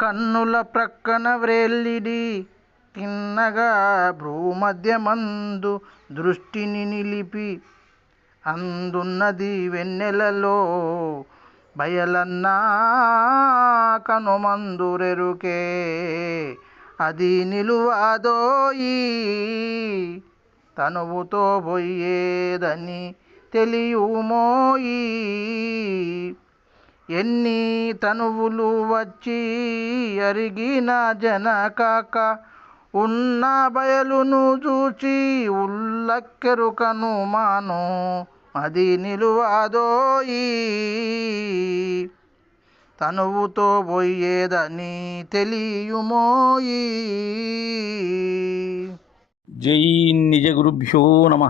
కన్నుల ప్రక్కన వ్రేల్లిడి తిన్నగా భ్రూమధ్యమందు దృష్టిని నిలిపి అందున్నది వెన్నెలలో బయలన్నా కనుమందురెరుకే. అది నిలువాదోయి తనువుతో పోయేదని తెలియుమోయి ఎన్ని తనువులు వచ్చి అరిగిన జనకాక ఉన్న బయలును చూచి ఉల్లక్కెరుకను మాను అది నిలువాదోయి తనువుతో పోయేదని తెలియుమోయి జై నిజ గురుభ్యో నమ.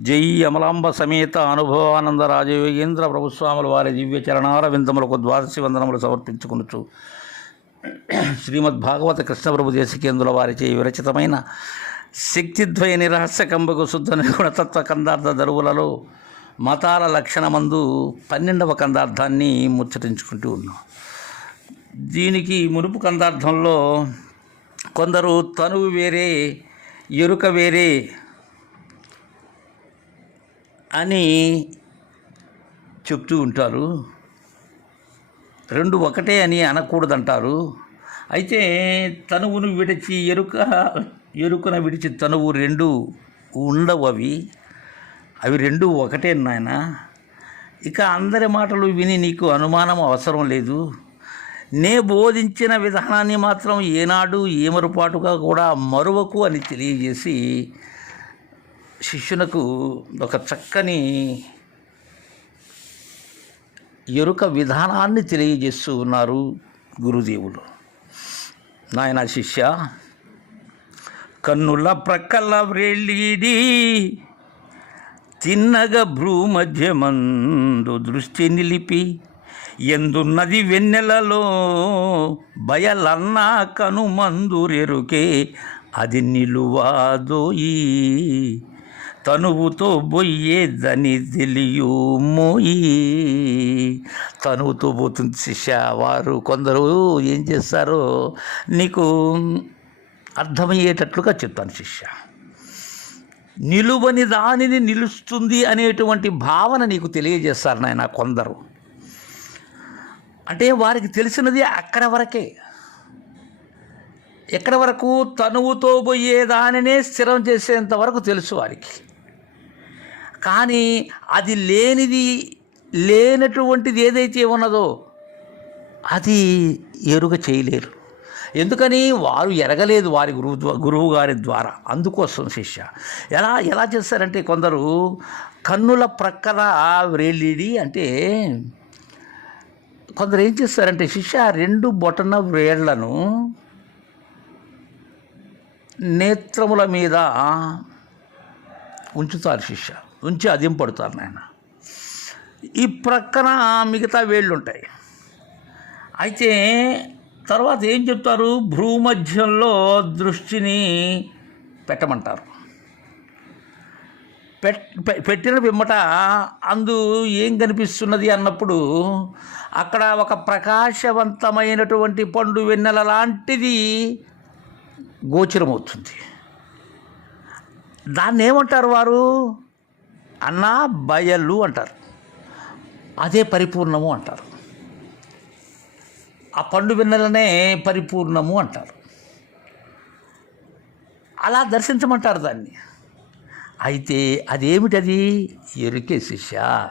జై అమలాంబ సమేత అనుభవానంద రాజయోగేంద్ర ప్రభుస్వాముల వారి దివ్య చరణార విందములకు ద్వాదశి వందనములు సమర్పించుకునుచు. శ్రీమద్ భాగవత కృష్ణప్రభు దేశికేంద్రుల వారిచే విరచితమైన శక్తిద్వయ నిరహస్య కంబకు శుద్ధ నిర్గుణతత్వ కందార్థ దరువులలో మతాల లక్షణమందు పన్నెండవ కందార్థాన్ని ముచ్చటించుకుంటూ ఉన్నాం. దీనికి మునుపు కందార్థంలో కొందరు తనువు వేరే ఎరుక వేరే అని చెప్తూ ఉంటారు. రెండు ఒకటే అని అనకూడదంటారు. అయితే తనువును విడిచి ఎరుక ఎరుకన విడిచి తనువు రెండు ఉండవు అవి అవి రెండు ఒకటే నాయన. ఇక అందరి మాటలు విని నీకు అనుమానం అవసరం లేదు. నే బోధించిన విధానాన్ని మాత్రం ఏనాడు ఏమరుపాటుగా కూడా మరువకు అని తెలియజేసి శిష్యునకు ఒక చక్కని ఎరుక విధానాన్ని తెలియజేస్తూ ఉన్నారు గురుదేవులు. నాయన శిష్య కన్నుల ప్రక్కల వ్రేళ్ళిడి తిన్నగ భ్రూమధ్యమందు దృష్టి నిలిపి ఎందున్నది వెన్నెలలో బయలన్నా కనుమందురెరుకే అది నిలువాదోయి. తనువుతో బొయ్యేదని తెలియమోయి తనువుతో పోతుంది శిష్య వారు కొందరు ఏం చేస్తారో నీకు అర్థమయ్యేటట్లుగా చెప్తాను శిష్య. నిలువని దానిని నిలుస్తుంది అనేటువంటి భావన నీకు తెలియజేస్తారు నాయన కొందరు. అంటే వారికి తెలిసినది అక్కడ వరకే. ఎక్కడ వరకు తనువుతో పోయే దానినే స్థిరం చేసేంత వరకు తెలుసు వారికి. కానీ అది లేనిది లేనటువంటిది ఏదైతే ఉన్నదో అది ఎరుగ చేయలేరు. ఎందుకని? వారు ఎరగలేదు వారి గురువు గురువు గారి ద్వారా. అందుకోసం శిష్య. ఎలా ఎలా చేస్తారంటే కొందరు కన్నుల ప్రక్కన వ్రేలిడి అంటే కొందరు ఏం చేస్తారంటే శిష్య రెండు బొటన వ్రేళ్ళను నేత్రముల మీద ఉంచుతారు శిష్య. ఉంచి అదింపడుతారు నాయన. ఈ ప్రక్కన మిగతా వేళ్ళు ఉంటాయి అయితే తర్వాత ఏం చెప్తారు? భ్రూమధ్యంలో దృష్టిని పెట్టమంటారు. పెట్ పె- పెట్టిన పిమ్మట అందు ఏం కనిపిస్తున్నది అన్నప్పుడు అక్కడ ఒక ప్రకాశవంతమైనటువంటి పండు వెన్నెల లాంటిది గోచరమవుతుంది. దాన్ని ఏమంటారు వారు? అన్నా బయలు అంటారు. అదే పరిపూర్ణము అంటారు. ఆ పండు వెన్నెలనే పరిపూర్ణము అంటారు. అలా దర్శించమంటారు దాన్ని. అయితే అదేమిటది? ఎరుకే శిష్య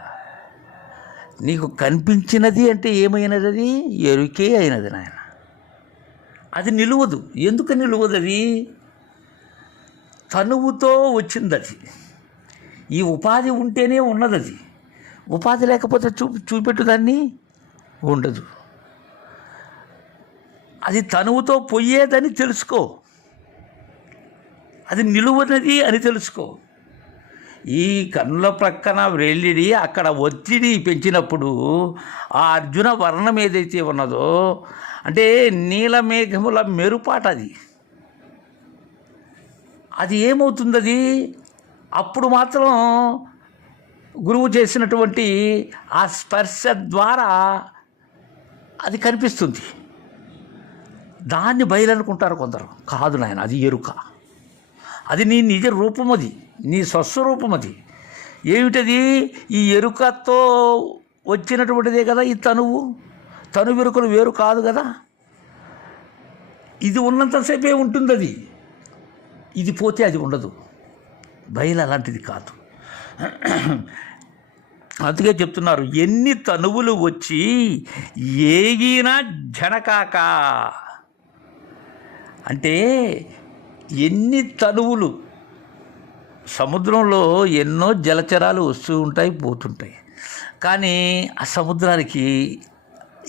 నీకు కనిపించినది అంటే ఏమైనది అది ఎరుకే అయినది నాయన. అది నిలువదు. ఎందుకు నిలువదు అది తనువుతో వచ్చింది అది ఈ ఉపాధి ఉంటేనే ఉన్నది అది ఉపాధి లేకపోతే చూ చూపెట్టు దాన్ని ఉండదు. అది తనువుతో పోయేదని తెలుసుకో. అది నిలువనది అని తెలుసుకో. ఈ కన్నుల ప్రక్కన వెళ్ళిడి అక్కడ ఒత్తిడి పెంచినప్పుడు ఆ అర్జున వర్ణం ఏదైతే ఉన్నదో అంటే నీలమేఘముల మెరుపాట అది అది ఏమవుతుంది అది అప్పుడు మాత్రం గురువు చేసినటువంటి ఆ స్పర్శ ద్వారా అది కనిపిస్తుంది. దాన్ని బయలనుకుంటారు కొందరు. కాదు నాయన అది ఎరుక. అది నీ నిజ రూపం అది నీ స్వస్వరూపం అది. ఏమిటది? ఈ ఎరుకతో వచ్చినటువంటిదే కదా ఈ తనువు. తను ఎరుకలు వేరు కాదు కదా. ఇది ఉన్నంతసేపే ఉంటుంది అది ఇది పోతే అది ఉండదు. బయలు అలాంటిది కాదు. అందుకే చెప్తున్నారు ఎన్ని తనువులు వచ్చి ఏగినా జనకాక. అంటే ఎన్ని తనువులు సముద్రంలో ఎన్నో జలచరాలు వస్తూ ఉంటాయి పోతుంటాయి. కానీ ఆ సముద్రానికి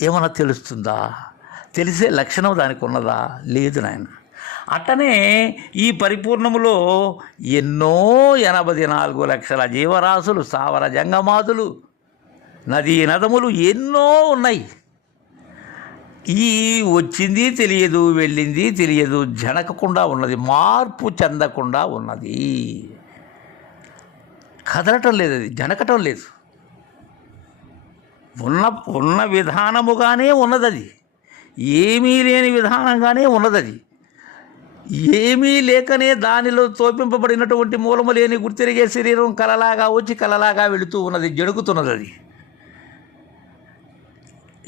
ఏమైనా తెలుస్తుందా? తెలిసే లక్షణం దానికి ఉన్నదా? లేదు నాయన. అట్టనే ఈ పరిపూర్ణములో ఎన్నో ఎనభై నాలుగు లక్షల జీవరాశులు సావర జంగమాదులు నదీ నదములు ఎన్నో ఉన్నాయి. ఈ వచ్చింది తెలియదు వెళ్ళింది తెలియదు జనకకుండా ఉన్నది మార్పు చెందకుండా ఉన్నది. కదలటం లేదు అది జనకటం లేదు. ఉన్న ఉన్న విధానముగానే ఉన్నది అది. ఏమీ లేని విధానంగానే ఉన్నది అది. ఏమీ లేకనే దానిలో తోపింపబడినటువంటి మూలము లేని గుర్తిరిగే శరీరం కలలాగా వచ్చి కలలాగా వెళుతూ ఉన్నది జడుకుతున్నది అది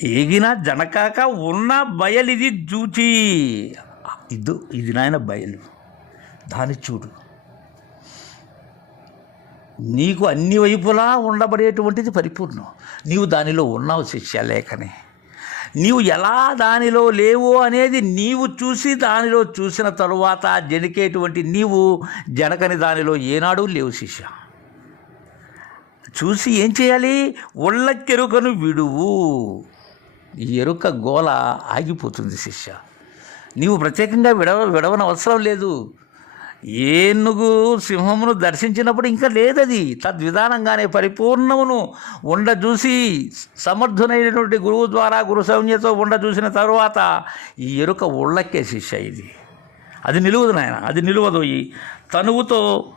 ఏగిన జనకాక ఉన్న బయలిది జూచి. ఇది ఇది నాయన బయలు. దాని చూడు. నీకు అన్ని వైపులా ఉండబడేటువంటిది పరిపూర్ణం. నీవు దానిలో ఉన్నావు శిష్య లేఖనే. నీవు ఎలా దానిలో లేవు అనేది నీవు చూసి దానిలో చూసిన తరువాత జనికేటువంటి నీవు జనకని దానిలో ఏనాడు లేవు శిష్య. చూసి ఏం చేయాలి? ఒళ్ళకెరుకను విడువు. ఈ ఎరుక గోల ఆగిపోతుంది శిష్య. నీవు ప్రత్యేకంగా విడవ విడవన అవసరం లేదు. ఏనుగు సింహమును దర్శించినప్పుడు ఇంకా లేదది. తద్విధానంగానే పరిపూర్ణమును ఉండ చూసి సమర్థునైనటువంటి గురువు ద్వారా గురు సౌజ్ఞతో ఉండ చూసిన తరువాత ఈ ఎరుక ఉళ్ళక్కే శిష్య ఇది. అది నిలువదు నాయన అది నిలువదోయి తనువుతో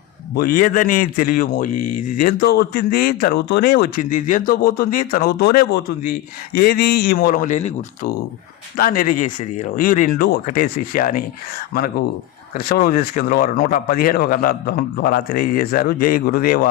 ఏదని తెలియమోయి ఇది దేంతో వచ్చింది? తనువుతోనే వచ్చింది. దేంతో పోతుంది? తనువుతోనే పోతుంది. ఏది? ఈ మూలము లేని గుర్తు. దాన్ని ఎరిగే శరీరం. ఈ రెండు ఒకటే శిష్య అని మనకు కృష్ణరావు కేంద్రం వారు నూట పదిహేడవ గ్రంథం ద్వారా తెలియజేశారు. జై గురుదేవ.